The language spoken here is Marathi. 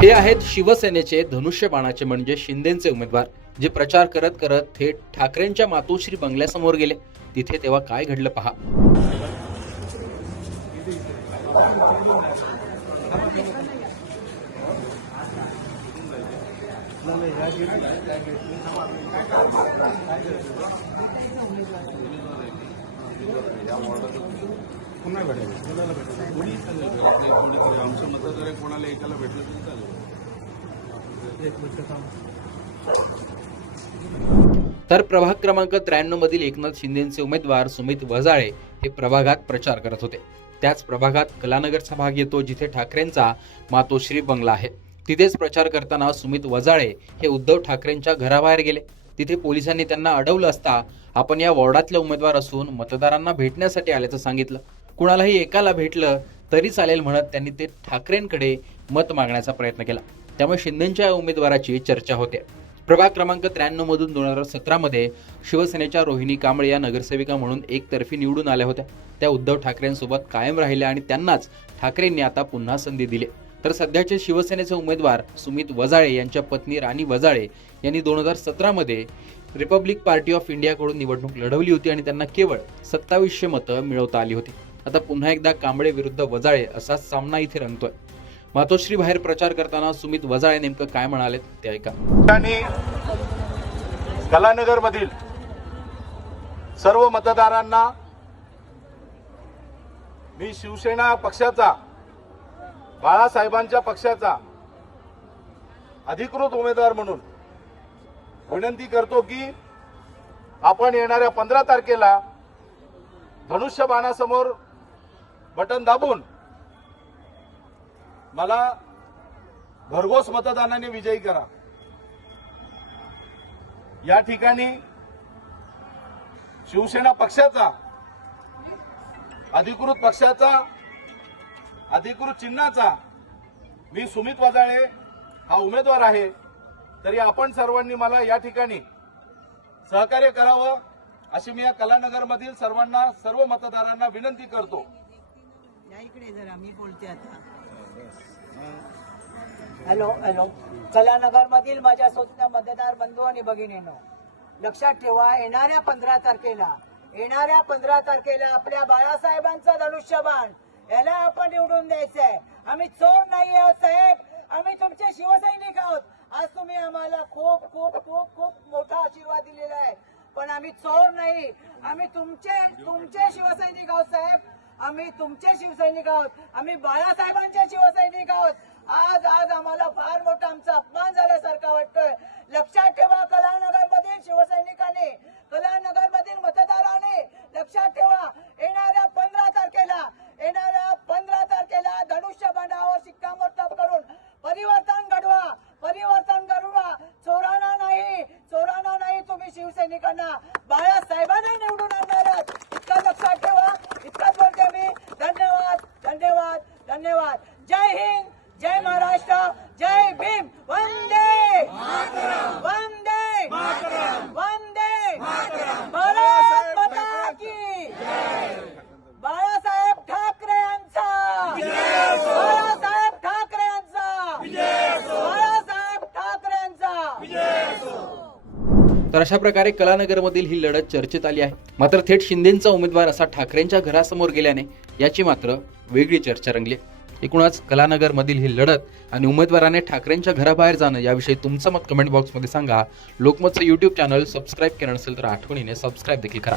हे आहेत शिवसेनेचे धनुष्यबाणाचे म्हणजे शिंदेचे उमेदवार, जे प्रचार करत करत थेट ठाकरेंच्या मातोश्री बंगल्यासमोर गेले. तिथे तेव्हा काय घडलं पहा. आमचं मतदार कोणाला एकाला भेटलं तरी चालेल. तर प्रभाग क्रमांक 93 मधील एकनाथ शिंदेचे उमेदवार सुमित वजाळे हे प्रभागात प्रचार करत होते. त्याच प्रभागात कलानगरचा भाग येतो, जिथे ठाकरेंचा मातोश्री बंगला आहे. तिथेच प्रचार करताना सुमित वजाळे हे उद्धव ठाकरेंच्या घराबाहेर गेले. तिथे पोलिसांनी त्यांना अडवलं असता आपण या वॉर्डातले उमेदवार असून मतदारांना भेटण्यासाठी आल्याचं सांगितलं. कुणालाही एकाला भेटलं तरी चालेल म्हणत त्यांनी ते ठाकरेंकडे मत मागण्याचा प्रयत्न केला. त्यामुळे शिंदेच्या उमेदवाराची चर्चा होते. प्रभाग क्रमांक 93 मधून 2017 मध्ये शिवसेनेच्या रोहिणी कांबळे या नगरसेविका म्हणून एकतर्फी निवडून आल्या होत्या. त्या उद्धव ठाकरेंसोबत कायम राहिल्या आणि त्यांनाच ठाकरेंनी आता पुन्हा संधी दिली. तर सध्याचे शिवसेनेचे उमेदवार सुमित वजाळे यांच्या पत्नी राणी वजाळे यांनी 2017 मध्ये रिपब्लिक पार्टी ऑफ इंडियाकडून निवडणूक लढवली होती आणि त्यांना केवळ 2700 मतं मिळवता आली होती. आता पुन्हा एकदा कांबळे विरुद्ध वजाळे असाच सामना इथे रंगतोय. मातोश्री बाहेर प्रचार करताना सुमित वजाळे नेमकं काय म्हणाले ते ऐका. कलानगर मधील सर्व मतदारांना मी शिवसेना पक्षाचा, बाळासाहेबांच्या पक्षाचा अधिकृत उमेदवार म्हणून विनंती करतो की आपण येणाऱ्या 15 तारखेला धनुष्यबाणासमोर बटन दाबून मला भरघोस मतदानाने विजयी करा. या ठिकाणी शिवसेना पक्षाचा, अधिकृत पक्षाचा, अधिकृत चिन्हाचा मी सुमित वजाळे हा उमेदवार आहे. तरी आपण सर्वांनी मला या ठिकाणी सहकार्य करावं अशी मी या कलानगर मधील सर्व मतदारांना विनंती करतो. या इकडे जरा मी बोलते आता. हॅलो कलानगर मधील माझ्या स्वतः मतदार बंधू आणि भगिनींनो, लक्षात ठेवा, येणाऱ्या 15 तारखेला आपल्या बाळासाहेबांचं धनुष्यबाण याला आपण निवडून द्यायचंय. आम्ही चोर नाही आहोत साहेब, आम्ही तुमचे शिवसैनिक आहोत. आज तुम्ही आम्हाला खूप खूप खूप खूप मोठा आशीर्वाद दिलेला आहे, पण आम्ही चोर नाही, आम्ही तुमचे शिवसैनिक आहोत साहेब. आम्ही तुमचे शिवसैनिक आहोत, आम्ही बाळासाहेबांचे शिवसैनिक आहोत. आज आम्हाला फार मोठा आमचा अपमान झाल्यासारखा वाटतोय. लक्षात ठेवा, कलानगर मधील शिवसैनिकांनी, कलानगर मधील मतदारांनी लक्षात ठेवा, येणाऱ्या 15 तारखेला धनुष्यबाणावर शिक्कामोर्तब करून परिवर्तन घडवा. चोरांना नाही तुम्ही शिवसैनिकांना बाळासाहेबांना निवडून आणणार आहात. इतकं लक्षात ठेवा. इतकंच बोलते मी. धन्यवाद. जय हिंद, जय महाराष्ट्र, जय भीम. वंदे भारत माता की. बाळासाहेब ठाकरे यांचा. तर अशा प्रकारे कलानगरमधील ही लढत चर्चेत आली आहे. मात्र थेट शिंदेचा उमेदवार असा ठाकरेंच्या घरासमोर गेल्याने याची मात्र वेगळी चर्चा रंगली. एकूणच कलानगरमधील ही लढत आणि उमेदवाराने ठाकरेंच्या घराबाहेर जाणं याविषयी तुमचं मत कमेंट बॉक्समध्ये सांगा. लोकमतचं YouTube चॅनल सबस्क्राईब केलं नसेल तर आठवणीने सबस्क्राईब देखील करा.